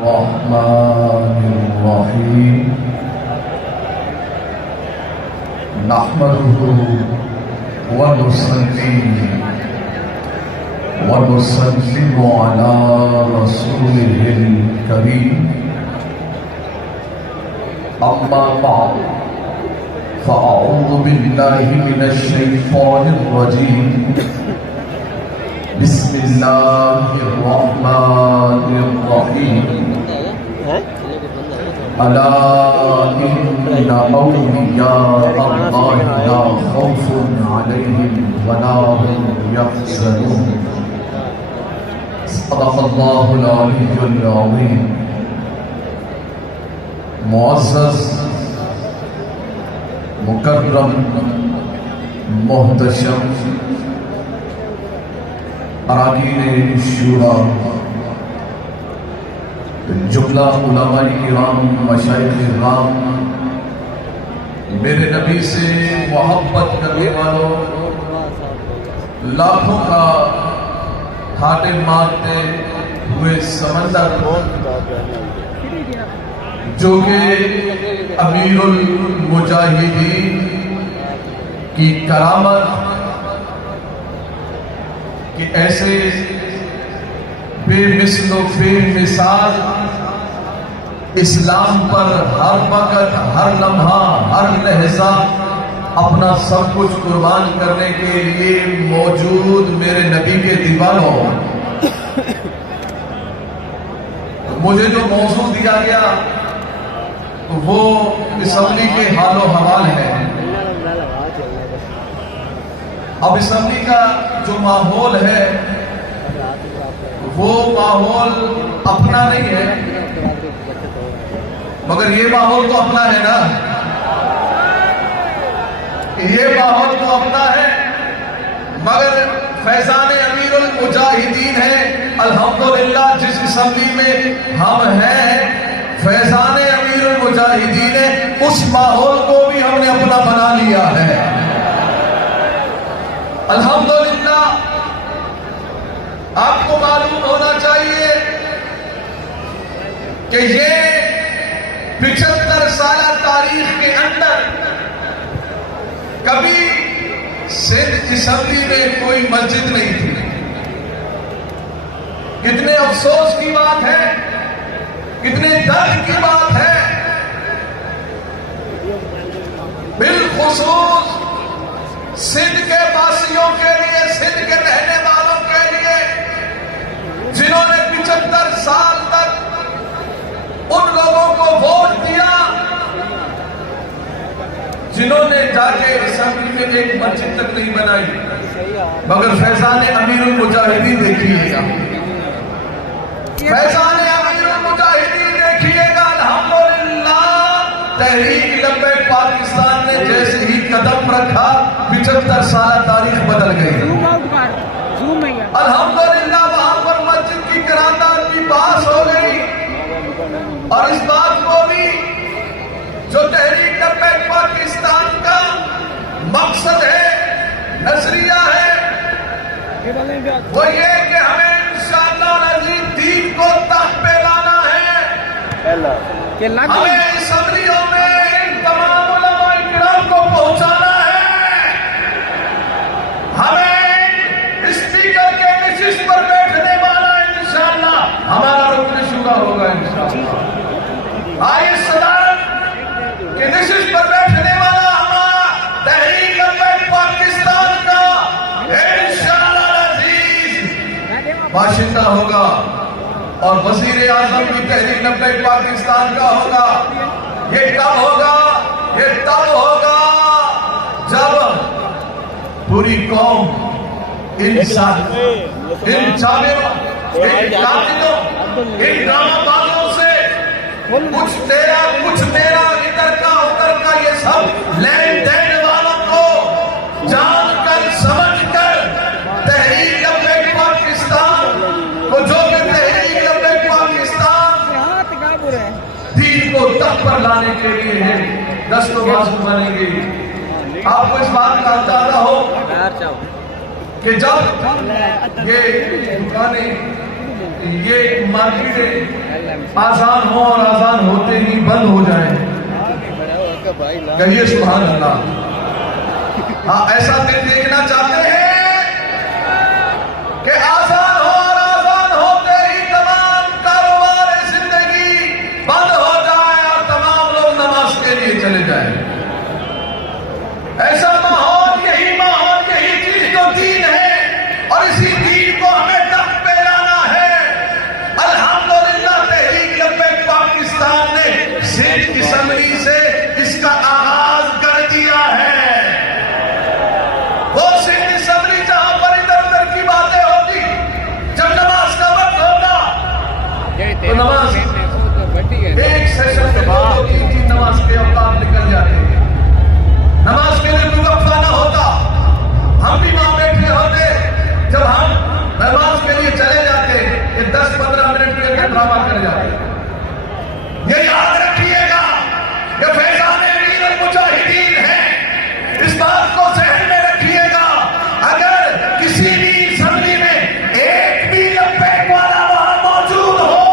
الرحمن الرحيم نحمده ونسلم على رسوله الكريم أما بعد فأعوذ بالله من الشيطان الرجيم بسم الله الرحمن الرحيم ألا إن أولياء الله لا خوف عليهم ولا هم يحزنون صدق الله العلي العظيم معزز مکرم محتشم اراکین شورا جملہ علماء کرام مشائخ کرام میرے نبی سے محبت کرنے والوں لاکھوں کا کھاٹے مارتے ہوئے سمندر جو کہ امیر المجاہدین کی کرامت کہ ایسے بے مثل و بے مثال اسلام پر ہر وقت ہر لمحہ ہر لحظہ اپنا سب کچھ قربان کرنے کے لیے موجود میرے نبی کے دیوانوں، مجھے جو موضوع دیا گیا وہ اسمبلی کے حال و حوال ہے۔ اب اسمبلی کا جو ماحول ہے وہ ماحول اپنا نہیں ہے، مگر یہ ماحول تو اپنا ہے نا، یہ ماحول تو اپنا ہے، مگر فیضان امیر المجاہدین ہے الحمدللہ جس اسمبلی میں ہم ہیں، فیضان امیر المجاہدین ہے، اس ماحول کو بھی ہم نے اپنا بنا لیا ہے الحمدللہ۔ آپ کو معلوم ہونا چاہیے کہ یہ 75 سالہ تاریخ کے اندر کبھی سندھ اسمبلی میں کوئی مسجد نہیں تھی۔ کتنے افسوس کی بات ہے، کتنے درد کی بات ہے، بالخصوص سندھ کے واسیوں کے لیے، سندھ کے رہنے والوں کے لیے جنہوں نے 75 سال تک ان لوگوں کو ووٹ دیا، جنہوں نے جا کے اسمبلی میں ایک مسجد تک نہیں بنائی، مگر فیضان امیر المجاہدین دیکھیے گا، فیضان امیر المجاہدین دیکھیے گا الحمدللہ۔ تحریک لبیک پاکستان نے جیسے ہی قدم رکھا 75 سالہ تاریخ بدل گئی الحمدللہ۔ وہاں پر مسجد کی قرارداد بھی پاس ہو گئی، اور اس بات کو بھی جو تحریک لبیک پاکستان کا مقصد ہے، نظریہ ہے، وہ یہ کہ ہمیں انشاءاللہ العزیز دین کو تخت پہ لانا ہے، ہمیں اسمبلیوں میں ان تمام علماء کرام کو پہنچانا ہے، ہمیں اسپیکر کے نشست پر بیٹھنے والا انشاءاللہ ہمارا رکن شورا ہوگا انشاءاللہ، آئیے صدارت کے نشست پر بیٹھنے والا ہمارا تحریک لبیک پاکستان کا انشاءاللہ العزیز باشندہ ہوگا، اور وزیر اعظم بھی تحریک لبیک پاکستان کا ہوگا۔ یہ کب ہوگا؟ یہ تب ہوگا جب پوری قوم ان جانبوں، ان قاتلوں، ان ڈرامہ بازوں سے کچھ تیرا ادھر کا یہ سب لین دین والوں کو جان کر سمجھ کر تحریک لبیک پاکستان کو، جو کہ تحریک لبیک پاکستان دین کو تخت پر لانے کے لیے ہے، دست و بازو بنیں گے۔ آپ کو اس بات کا اندازہ ہو کہ جب یہ دکانیں یہ مارکیٹیں آسان ہو اور آسان ہوتے ہی بند ہو جائیں. کہیے سبحان اللہ. ہاں ایسا دن دیکھنا چاہتے ہیں کہ آسان ہو اور آسان ہوتے ہی تمام کاروبار زندگی بند ہو جائے اور تمام لوگ نماز کے لیے چلے جائیں. ایسا ماحول یہی چیز تو دین ہے اور اسی دین کو ہمیں تخت پہ لانا ہے. الحمدللہ تحریک لبیک پاکستان نے سندھ اسمبلی سے اس کا آغاز کر دیا ہے. وہ سندھ اسمبلی جہاں پر ادھر ادھر کی باتیں ہوتی، جب نماز کا وقت ہوتا تو نماز ایک سیشن کے بعد 3 نماز کے اوقات نکل جاتے ہیں. نماز کے لیے کوئی وقفہ نہ ہوتا، ہم بھی وہاں بیٹھے ہوتے. جب ہم نماز کے لیے چلے جاتے کہ 10-15 منٹ کے لیے ڈرامہ کر جاتے. یہ یاد رکھیے گا کہ فیضان امیر المجاہدین ہے. اس بات کو ذہن میں رکھیے گا. اگر کسی بھی اسمبلی میں ایک بھی لبیک والا وہاں موجود ہو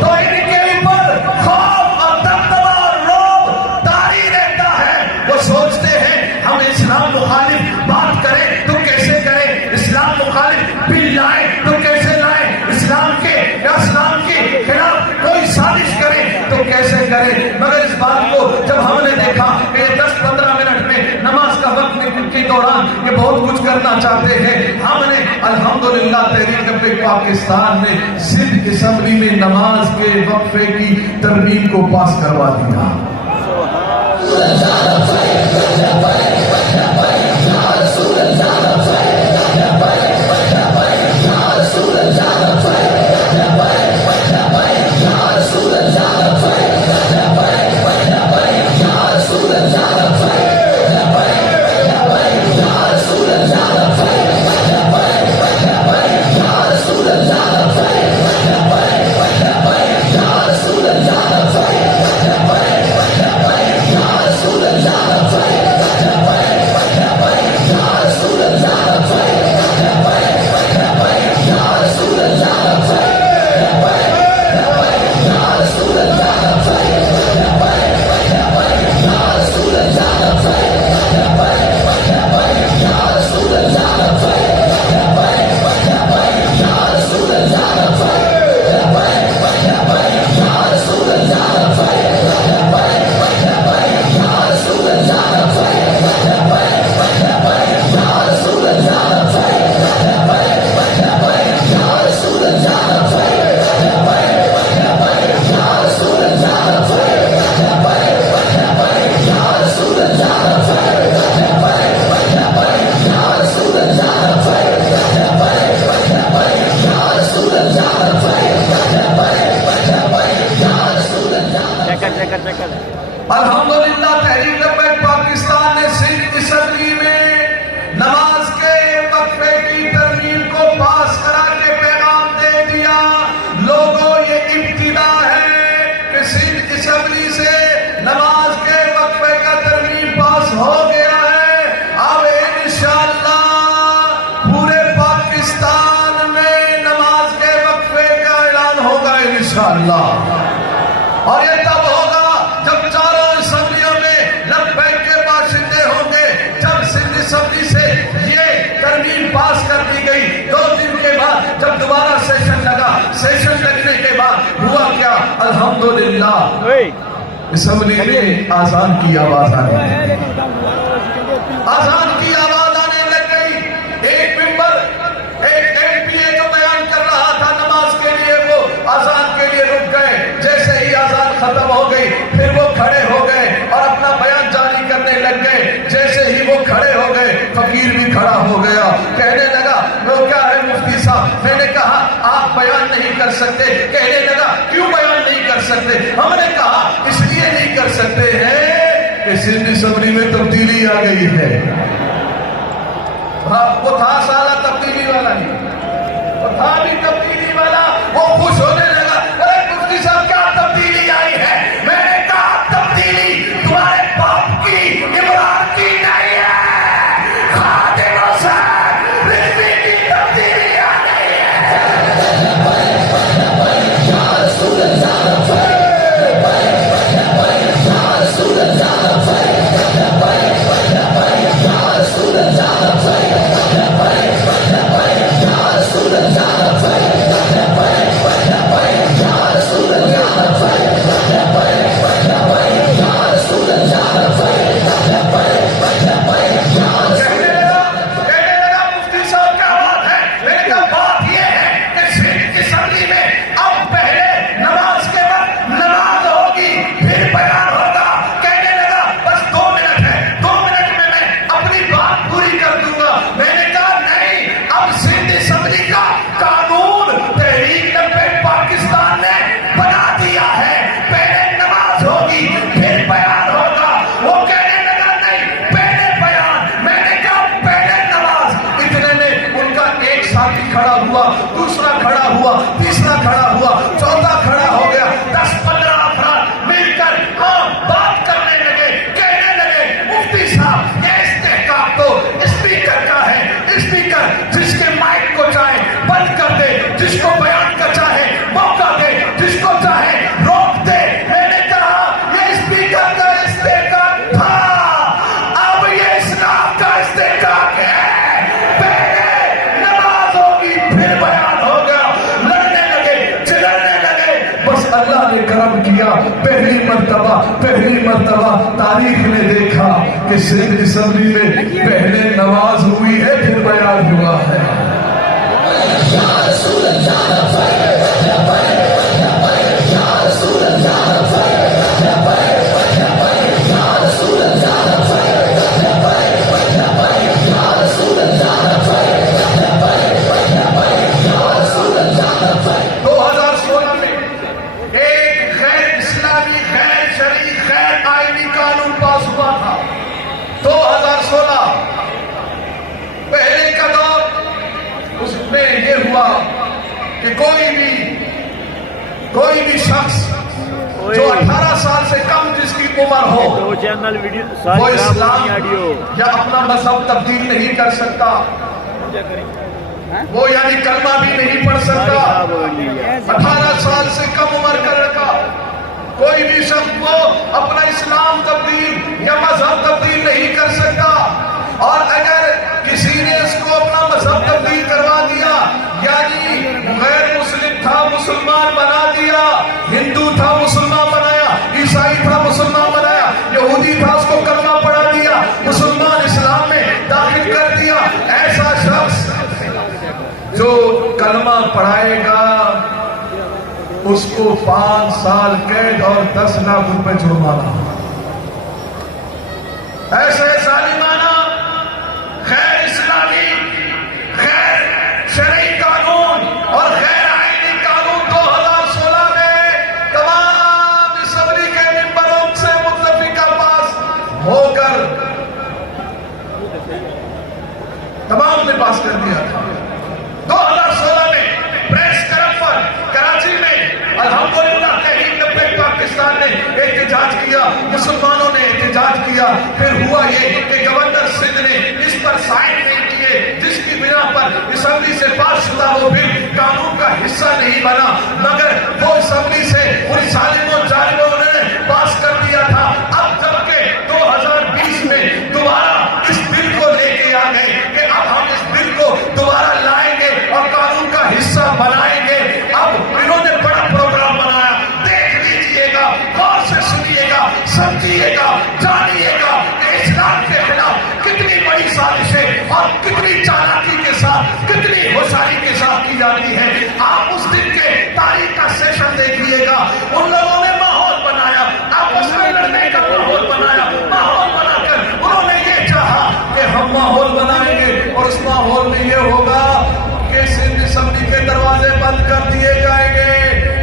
تو ان کے اوپر خوف اور دبدبہ اور رعب طاری رہتا ہے. وہ سوچتے ہیں ہم اسلام مخالف بات کریں تو کیسے کریں، اسلام مخالف بل لائیں تو کیسے لائیں، اسلام کے خلاف کوئی سازش کریں تو کیسے کریں. مگر اس بات کو جب ہم نے دیکھا کہ 10-15 منٹ میں نماز کا وقت کے دوران یہ بہت کچھ کرنا چاہتے ہیں، ہم نے الحمدللہ تحریک لبیک پاکستان نے سندھ اسمبلی میں نماز کے وقفے کی ترمیم کو پاس کروا دیا. الحمدللہ تحریک لبیک پاکستان نے سندھ اسمبلی میں نماز کے وقفے کی ترمیم کو پاس کرا کے پیغام دے دیا. لوگوں یہ ابتدا ہے کہ سندھ اسمبلی سے نماز کے وقفے کا ترمیم پاس ہو گیا ہے. اب انشاءاللہ پورے پاکستان میں نماز کے وقفے کا اعلان ہوگا انشاءاللہ. اور یہ تب ہوگا جب چاروں اسمبلیوں میں لبیک کے باشندے ہوں گے. جب سندھ اسمبلی سے یہ ترمیم پاس کر دی گئی 2 دن کے بعد جب دوبارہ سیشن لگا، سیشن لگنے کے بعد ہوا کیا؟ الحمدللہ اسمبلی میں آزان کی آواز آنے لگی. آزان کی آواز آنے لگ گئی. ایک ممبر ایک MPA جو بیان کر رہا تھا نماز کے لیے، وہ آزان کے لیے رک گئے. جیسے ہی آزان ختم ہو گئی پھر وہ کھڑے ہو گئے اور اپنا بیان جاری کرنے لگ گئے. جیسے ہی وہ کھڑے ہو گئے فقیر بھی کھڑا ہو گیا. کہنے لگا وہ کیا ہے مفتی صاحب؟ میں نے کہا آپ بیان نہیں کر سکتے. کہنے لگا کیوں بیان نہیں کر سکتے؟ ہم نے کہا اس لیے نہیں کر سکتے ہیں کہ سندھ اسمبلی میں تبدیلی آ گئی ہے. وہ تھا سارا تبدیلی والا نہیں، وہ تھا بھی تبدیلی والا. وہ خوش ہونے لگا، ارے مفتی صاحب کیا تبدیلی آئی ہے؟ میں نے کہا تبدیلی تمہارے باپ کی عمران کی نہیں ہے، خادم حسین رضوی کی تبدیلی آ گئی ہے. اللہ نے کرم کیا، پہلی مرتبہ تاریخ نے دیکھا کہ سندھ اسمبلی میں پہلے نماز ہوئی ہے پھر بیان ہوا ہے۔ کہ کوئی بھی شخص جو 18 سال سے کم جس کی عمر ہو وہ اسلام یا اپنا مذہب تبدیل نہیں کر سکتا، وہ یعنی کلمہ بھی نہیں پڑھ سکتا۔ 18 سال سے کم عمر کا لڑکا کوئی بھی شخص وہ اپنا اسلام تبدیل یا مذہب تبدیل نہیں کر سکتا، اور اگر کسی نے اس کو اپنا مذہب تبدیل کروا دیا یعنی غیر مسلم تھا مسلمان بنا دیا، ہندو تھا مسلمان بنایا، عیسائی تھا مسلمان بنایا، یہودی تھا اس کو کلمہ پڑھا دیا، مسلمان اسلام میں داخل کر دیا، ایسا شخص جو کلمہ پڑھائے گا اس کو 5 سال قید اور 10 لاکھ روپے جرمانہ۔ ایسے ظالمانہ غیر اسلامی غیر شرعی قانون اور غیر آئینی قانون 2016 میں تمام اسمبلی کے ممبروں سے متفقہ پاس ہو کر تمام نے پاس کر دیا تھا۔ 2016 میں پریس کلب پر کراچی میں الحمدللہ تحریک پاکستان نے احتجاج کیا، مسلمانوں نے احتجاج کیا، پھر ہوا یہ کہ گورنر سندھ نے اس پر سائن نہیں کیے، جس کی بنا پر اسمبلی سے پاس شدہ وہ بل قانون کا حصہ نہیں بنا، مگر وہ اسمبلی سے ان ظالموں نے پاس کر دیا تھا۔ اب جبکہ 2020 میں دوبارہ اس بل کو لے کے آ گئے کہ اب ہم اس بل کو دوبارہ لائیں گے اور قانون کا حصہ بنائیں گے۔ اب انہوں نے بڑا پروگرام بنایا، دیکھ لیجئے گا، غور سے سنیے گا، سمجھیے گا، جانیے گا کہ اسلام کے خلاف کتنی بڑی سازشیں اور کتنی چالاکی کے ساتھ کتنی ہوشیاری کے ساتھ کی جاتی ہے۔ آپ اس دن کے تاریخ کا سیشن دیکھیے گا، ان لوگوں نے ماحول بنایا، آپس میں لڑنے کا ماحول بنایا، ماحول بنا کر انہوں نے یہ چاہا کہ ہم ماحول بنائیں گے اور اس ماحول میں یہ ہوگا کہ سندھ اسمبلی کے دروازے بند کر دیے جائیں گے،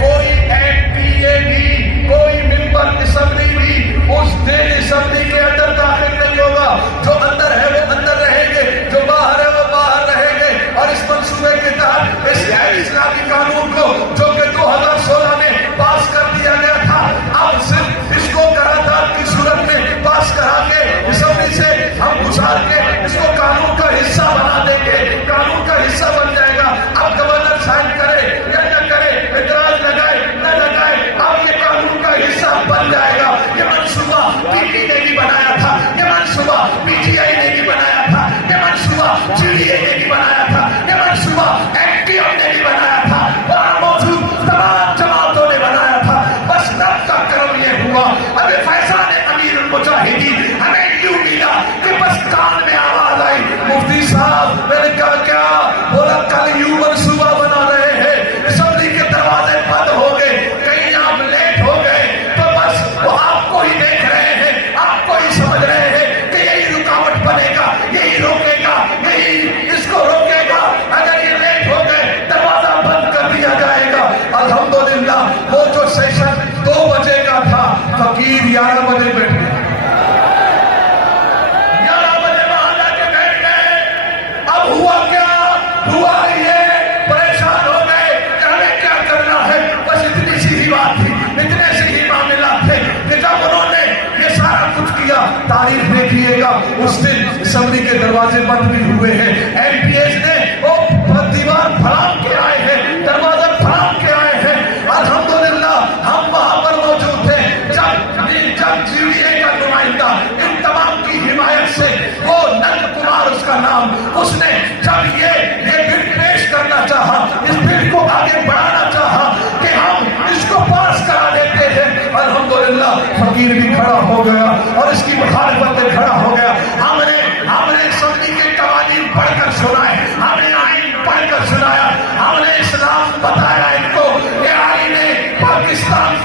کوئی MPA بھی کوئی ممبر اسمبلی بھی اس دن اسمبلی کے اندر داخل نہیں ہوگا، جو اندر ہے وہ اندر رہیں گے، جو باہر ہے وہ باہر رہیں گے۔ اور اس منصوبے کے تحت اس غیر اسلامی قانون کو جو کہ 2016 میں پاس کر دیا گیا تھا، اب صرف اس کو قرارداد کی صورت میں پاس کرا کے اسمبلی سے ہم گزار کے اس کو قانون کا حصہ بنا دیں گے، قانون کا حصہ بن جائے گا۔ اب گورنر سائن کرے یا نہ کرے، اعتراض لگائے نہ لگائے، اب یہ قانون کا حصہ بن جائے گا۔ یہ منصوبہ PP نے بھی بنایا تھا، یہ منصوبہ PTI نے بھی بنایا تھا، یہ منصوبہ GDA نے بھی بنایا تھا، یہ منصوبہ MTM نے بھی بنایا تھا، وہاں موجود تمام جماعتوں نے بنایا تھا۔ بس رب کا کرم یہ ہوا، ابھی فیضان امیر المجاہدین ہمیں یوں ملا کہ بس کان میں آواز آئی، مفتی صاحب میں نے کہا کیا؟ بولا کل یوں منصوبہ بنا رہے ہیں، اسمبلی کے دروازے بند ہو گئے، کہیں آپ لیٹ ہو گئے تو بس وہ آپ کو ہی دیکھ رہے ہیں، آپ کو ہی سمجھ رہے ہیں کہ یہی رکاوٹ بنے گا، یہی روکے گا، یہی اس کو روکے گا، اگر یہ لیٹ ہو گئے دروازہ بند کر دیا جائے گا۔ الحمدللہ وہ جو سیشن 2 بجے کا تھا فقیر 11 بجے بیٹھ گیا، 11 بجے وہاں جا کے بیٹھ گئے۔ اب ہوا کیا؟ ہوا یہ پریشان ہو گئے کہ ہمیں کیا کرنا ہے، بس اتنی سی ہی بات تھی، اتنے سے ہی معاملات تھے کہ جب انہوں نے یہ سارا کچھ کیا، تاریخ دیکھیے گا اس دن اسمبلی کے دروازے بند بھی ہوئے ہیں، MPs نے وہ دیوار پھلانگ کے آئے ہیں، دروازے پھلانگ کے آئے ہیں۔ الحمدللہ ہم وہاں پر موجود تھے جب GDA کا نمائندہ ان تمام کی حمایت سے، وہ نند کمار اس کا نام، اس نے جب یہ بل پیش کرنا چاہا، اس بل کو آگے بڑھانا چاہا کہ ہم اس کو پاس